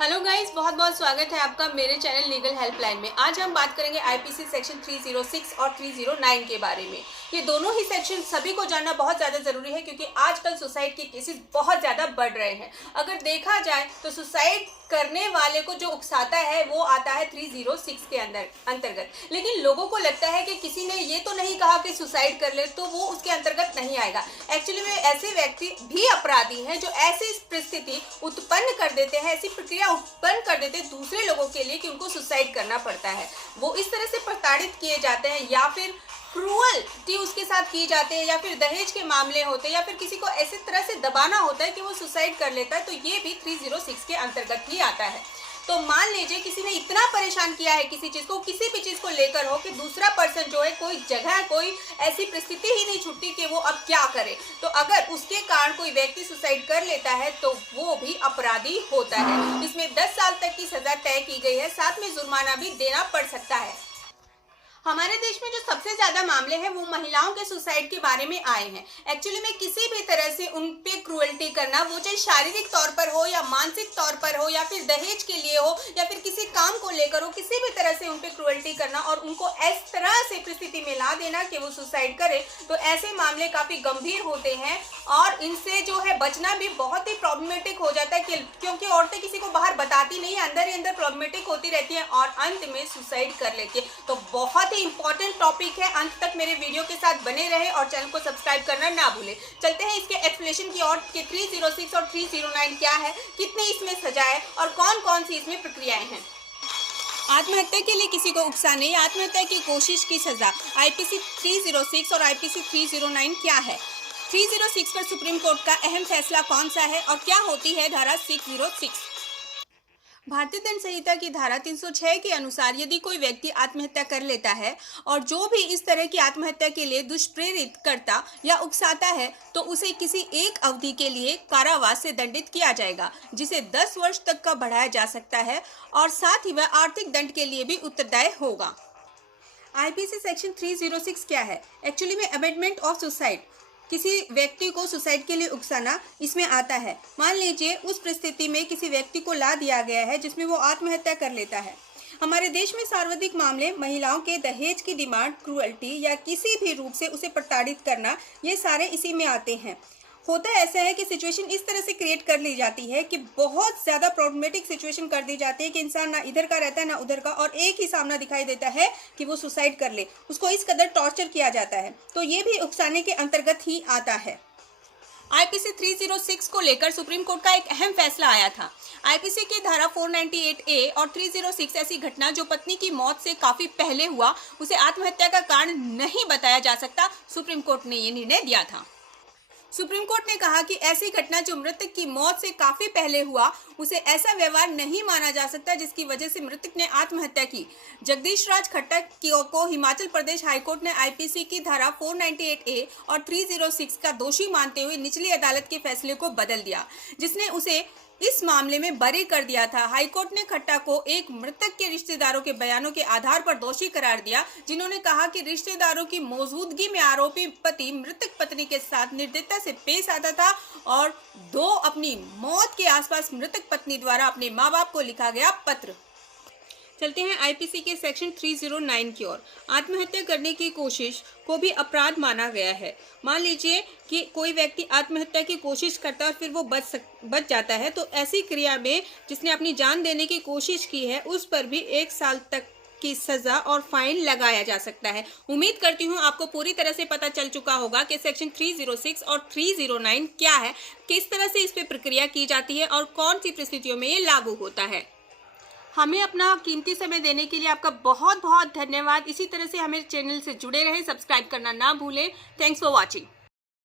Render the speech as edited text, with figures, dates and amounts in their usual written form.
Hello guys, बहुत बहुत स्वागत है आपका मेरे चैनल लीगल हेल्पलाइन में। आज हम बात करेंगे आईपीसी सेक्शन 306 और 309 के बारे में। ये दोनों ही सेक्शन सभी को जानना बहुत ज़्यादा ज़रूरी है क्योंकि आजकल सुसाइड के केसेस बहुत ज़्यादा बढ़ रहे हैं। अगर देखा जाए तो सुसाइड करने वाले को जो उकसाता है वो आता है 306 के अंतर्गत, लेकिन लोगों को लगता है कि किसी ने ये तो नहीं कहा कि सुसाइड कर ले तो वो उसके अंतर्गत नहीं आएगा। एक्चुअली में ऐसे व्यक्ति भी अपराधी हैं जो ऐसी परिस्थिति उत्पन्न कर देते हैं, ऐसी प्रक्रिया उत्पन्न कर देते हैं दूसरे लोगों के लिए कि उनको सुसाइड करना पड़ता है। वो इस तरह से प्रताड़ित किए जाते हैं या फिर क्रूअल्टी उसके साथ की जाते हैं या फिर दहेज के मामले होते हैं या फिर किसी को ऐसी तरह से दबाना होता है कि वो सुसाइड कर लेता है, तो ये भी 306 के अंतर्गत ही आता है। तो मान लीजिए किसी ने इतना परेशान किया है किसी चीज़ को, किसी भी चीज़ को लेकर हो कि दूसरा पर्सन जो है कोई जगह कोई ऐसी परिस्थिति ही नहीं छूटती कि वो अब क्या करे, तो अगर उसके कारण कोई व्यक्ति सुसाइड कर लेता है तो वो भी अपराधी होता है। इसमें 10 साल तक की सजा तय की गई है, साथ में जुर्माना भी देना पड़ सकता है। हमारे देश में जो सबसे ज्यादा मामले हैं वो महिलाओं के सुसाइड के बारे में आए हैं। एक्चुअली में किसी भी तरह से उन पे क्रूअल्टी करना, वो चाहे शारीरिक तौर पर हो या मानसिक तौर पर हो या फिर दहेज के लिए हो या फिर किसी काम को लेकर हो, किसी भी तरह से उन पे क्रूअल्टी करना और उनको इस तरह से परिस्थिति में ला देना कि वो सुसाइड करे, तो ऐसे मामले काफी गंभीर होते हैं और इनसे जो है बचना भी बहुत ही प्रॉब्लमेटिक हो जाता है क्योंकि औरतें किसी को बाहर बताती नहीं, अंदर ही अंदर प्रॉब्लमेटिक होती रहती हैं और अंत में सुसाइड कर लेती है। तो बहुत ही इंपॉर्टेंट टॉपिक है, अंत तक मेरे वीडियो के साथ बने रहे और चैनल को सब्सक्राइब करना ना भूले। चलते हैं इसके एक्सप्लेनेशन की ओर कि 306 और 309 क्या है, कितने इसमें सजा है और कौन कौन सी इसमें प्रक्रियाएं हैं। आत्महत्या के लिए किसी को उकसाने या आत्महत्या की कोशिश की सजा, आईपीसी 306 और आईपीसी 309 क्या है। 306 पर सुप्रीम कोर्ट का अहम फैसला कौन सा है और क्या होती है धारा 606। भारतीय दंड संहिता की धारा 306 के अनुसार यदि कोई व्यक्ति आत्महत्या कर लेता है और जो भी इस तरह की आत्महत्या के लिए दुष्प्रेरित करता या उकसाता है तो उसे किसी एक अवधि के लिए कारावास से दंडित किया जाएगा, जिसे 10 वर्ष तक का बढ़ाया जा सकता है और साथ ही वह आर्थिक दंड के लिए भी उत्तरदायी होगा। आईपीसी सेक्शन 306 क्या है। एक्चुअली में अमेंडमेंट ऑफ सुसाइड, किसी व्यक्ति को सुसाइड के लिए उकसाना इसमें आता है। मान लीजिए उस परिस्थिति में किसी व्यक्ति को ला दिया गया है जिसमें वो आत्महत्या कर लेता है। हमारे देश में सर्वाधिक मामले महिलाओं के दहेज की डिमांड, क्रूअल्टी या किसी भी रूप से उसे प्रताड़ित करना, ये सारे इसी में आते हैं। होता ऐसा है कि सिचुएशन इस तरह से क्रिएट कर ली जाती है कि बहुत ज़्यादा प्रॉब्लमेटिक सिचुएशन कर दी जाती है कि इंसान ना इधर का रहता है ना उधर का और एक ही सामना दिखाई देता है कि वो सुसाइड कर ले, उसको इस कदर टॉर्चर किया जाता है, तो ये भी उकसाने के अंतर्गत ही आता है। आईपीसी 306 को लेकर सुप्रीम कोर्ट का एक अहम फैसला आया था। आईपीसी की धारा 498A और 306 ऐसी घटना जो पत्नी की मौत से काफी पहले हुआ उसे आत्महत्या का कारण नहीं बताया जा सकता, सुप्रीम कोर्ट ने ये निर्णय दिया था। सुप्रीम कोर्ट ने कहा कि ऐसी घटना जो मृतक की मौत से काफी पहले हुआ उसे ऐसा व्यवहार नहीं माना जा सकता जिसकी वजह से मृतक ने आत्महत्या की। जगदीश राज खट्टर को हिमाचल प्रदेश हाईकोर्ट ने आईपीसी की धारा 498A और 306 का दोषी मानते हुए निचली अदालत के फैसले को बदल दिया, जिसने उसे इस मामले में बरी कर दिया था। हाईकोर्ट ने खट्टा को एक मृतक के रिश्तेदारों के बयानों के आधार पर दोषी करार दिया, जिन्होंने कहा कि रिश्तेदारों की मौजूदगी में आरोपी पति मृतक पत्नी के साथ निर्दयता से पेश आता था और अपनी मौत के आसपास मृतक पत्नी द्वारा अपने माँ बाप को लिखा गया पत्र। चलते हैं आईपीसी के सेक्शन 309 की ओर। आत्महत्या करने की कोशिश को भी अपराध माना गया है। मान लीजिए कि कोई व्यक्ति आत्महत्या की कोशिश करता है और फिर वो बच जाता है, तो ऐसी क्रिया में जिसने अपनी जान देने की कोशिश की है उस पर भी 1 साल तक की सजा और फाइन लगाया जा सकता है। उम्मीद करती हूँ आपको पूरी तरह से पता चल चुका होगा कि सेक्शन 306 और 309 क्या है, किस तरह से इस पे प्रक्रिया की जाती है और कौन सी परिस्थितियों में ये लागू होता है। हमें अपना कीमती समय देने के लिए आपका बहुत बहुत धन्यवाद। इसी तरह से हमें चैनल से जुड़े रहें, सब्सक्राइब करना ना भूलें। Thanks for watching.